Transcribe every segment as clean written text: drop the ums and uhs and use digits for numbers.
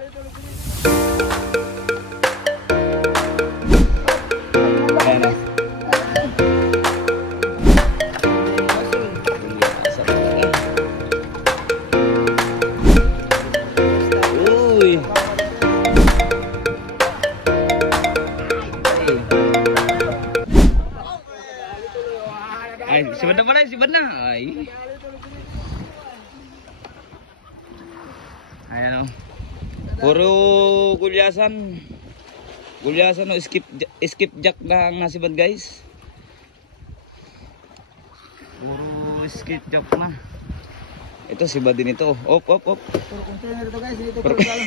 Ayan na. Uy. Ay, sibad na pala, sibad na. Ay. Ayan o. Puro gulyasan. Gulyasan o skip jack na ang nasibad guys. Puro skip jack na. Ito sibad din ito. Op. Puro container ito guys. Ito puro kala.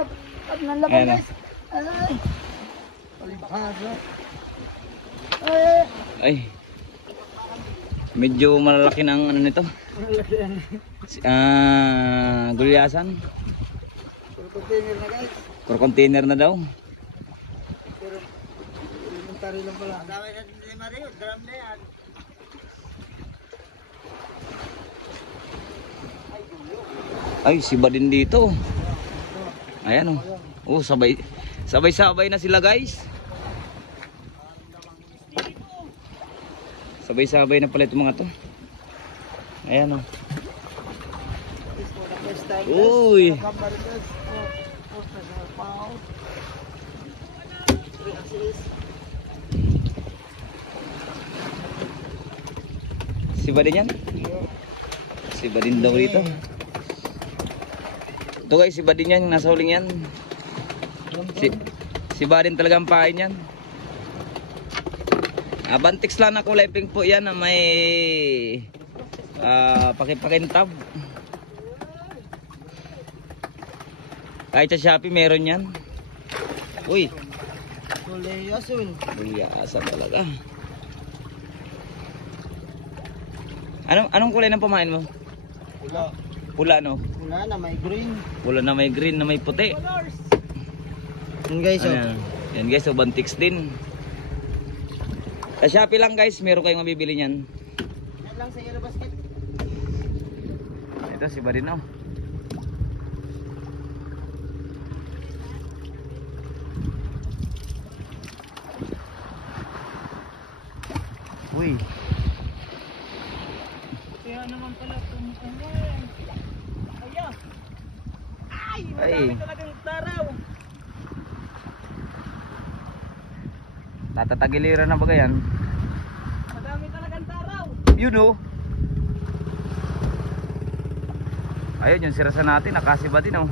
Op. At nanlaban guys. Ay. Palibhasa. Ay. Medyo malalaki ng ano nito. Gulyasan. Puro container na guys. Puro container na daw. Pero elementary lang pala. Dami na din Mario, drum na yan. Ay, siba din dito. Ayan oh. Oh, sabay-sabay na sila guys. Sabay-sabay na pala itong mga to. Ayan o. Uy. Siba din yan? Siba din daw dito. Ito guys, siba din yan. Nasa huling yan. Siba din talagang pain yan. Bantix lang na kulay pink po yan na may pakipakintab. Kahit sa Shopee meron yan. Uy. Kulay asul. Buliasan talaga. Anong kulay ng pamain mo? Pula. Pula no? Pula na may green. Pula na may green na may puti. Yan guys. Yan guys, so bantix din. Sa Shopee lang guys, meron kayong mabibili niyan. Yan lang sa yellow basket. Ito si Badin oh. Uy. Kaya naman pala tumutuloy. Ayan. Ay, madami talagang taraw. Natatagiliran na ba yan? Madami talagang taraw. You know. Ayun yung sirasan natin, nakasiba din oh.